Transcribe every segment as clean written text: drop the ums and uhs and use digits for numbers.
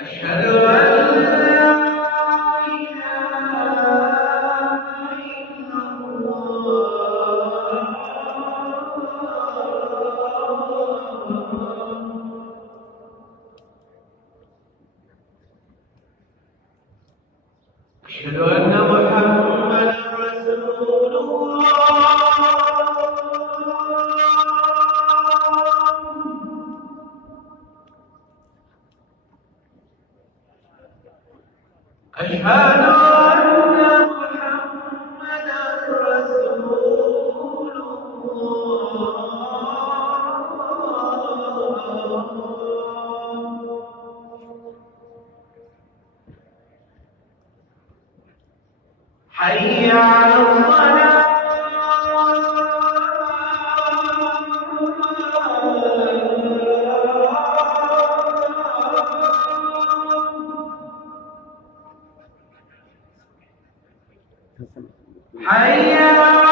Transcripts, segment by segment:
أشهد أن لا إله إلا الله. أشهد أن محمدا رسول الله. أشهد أن محمدا رسول الله. حي على الصلاة. حي على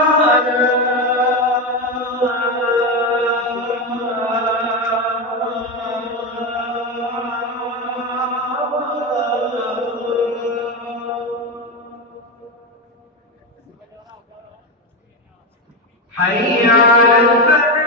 الصلاة. حي على الفلاح.